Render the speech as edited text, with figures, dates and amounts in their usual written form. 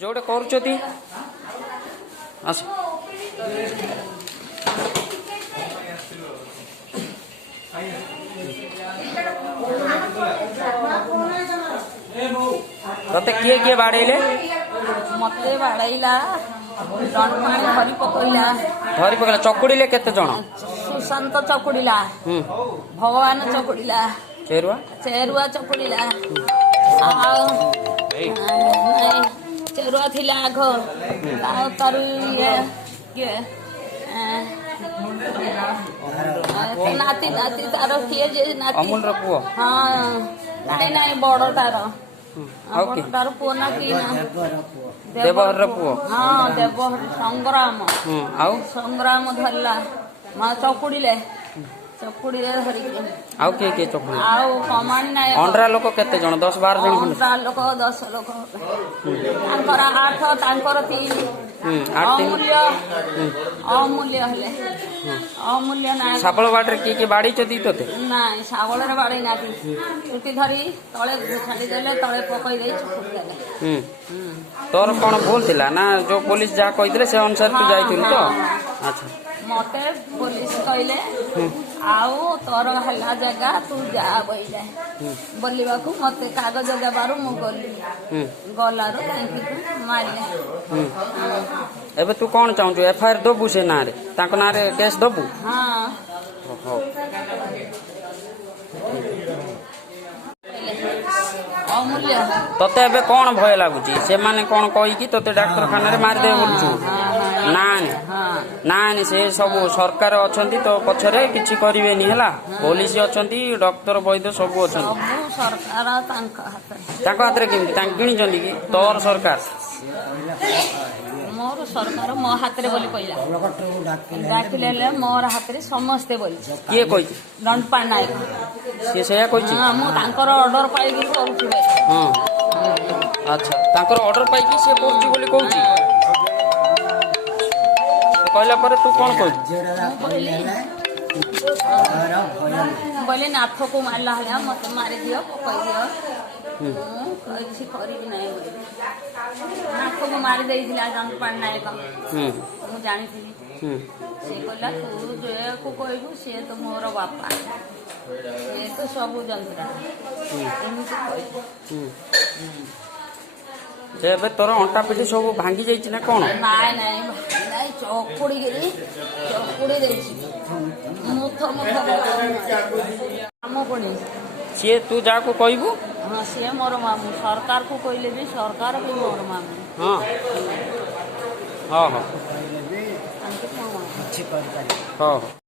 जोड़े करुचती आस तते किए किए बाड़ेले मते बाड़ैला पानी धरी पकईला धरी पकड़ा चकुड़ीले केते जण सुशांत चकुड़ीला भगवान चकुड़ीला चेरुआ चेरुआ चकुड़ीला चेरुआ थिला आघ तार ये नाती नाती तार किए जे नाती अमूल रो पुओ हाँ नाई नाई बड़ तार तार पुओ नाती देवहर रो पुओ हाँ देवहर संग्राम आउ संग्राम धरला माँ चकुड़ीले चकुड़ीले धरिक आउ किए चकुड़ी आउ कमाणी नायक अंडरा लोक केते जण 10 12 जण अंडरा लोक 10 लोक तांकर 8 तांकर 3 अमूल्य अमूल्य हले अमूल्य ना सापळ बाटरे किए बाड़ी चदी तोते नाई सावळ रे बाड़ी नाती छुटी धरी तळे छाडी देले तळे पकई दे छुटी देले तोर कोन भूल थिला ना जो पुलिस जा कहितले से अनुसार तू जाइथिलु तो अच्छा मते पुलिस कहले आउ तोर हल्ला जगह तू जा बइले बोलिबा को मते कागज जगाबारु मु गली गलारो तांकी मारले एबे तू कोन चाहू एफआईआर दबु से ना रे ताको ना रे केस दबु हां हो अमूल्य तते एबे कोन भय लागुची से माने कोन कहि कि तते डॉक्टर खाना रे मार दे बोलछु ना से सब सरकार अछंती तो पछरे किछि करिवेनी हला पुलिस अछंती डॉक्टर वैद्य सब अछंती सब सरकार ताको हाथ रे केमती तां किनि जंदी कि तोर सरकार मोर सरकार मो हाथ रे बोली कहला डाकिले मोर हाथ रे समस्ते बोली किए कहि दंडपाल नायक से सेया कहि हां मु तांकर ऑर्डर पाई कि करूची हां अच्छा तांकर ऑर्डर पाई कि से करूची बोली कहूची कहला पर तू कोन कहि बोले नाथ को मारला हला मत मारी दियो कहि दियो किसी करी नहीं नाथ को मारी देइथिला दंडपाल नायक मु जानि थी से कहला तू जे को कहबू से तो मोर बापा ये तो सब जंतरा एमती कहि जेबे तोर अंटा पिठी सब भांगी जाइछि ना कोन नाय नाय नाय चौकुड़ी देछि मुथ काम कोनी सी तू जाको कहबू हाँ सी मोर मामू सरकार को कहले भी सरकार भी मोर मामू हाँ हाँ हाँ हाँ हाँ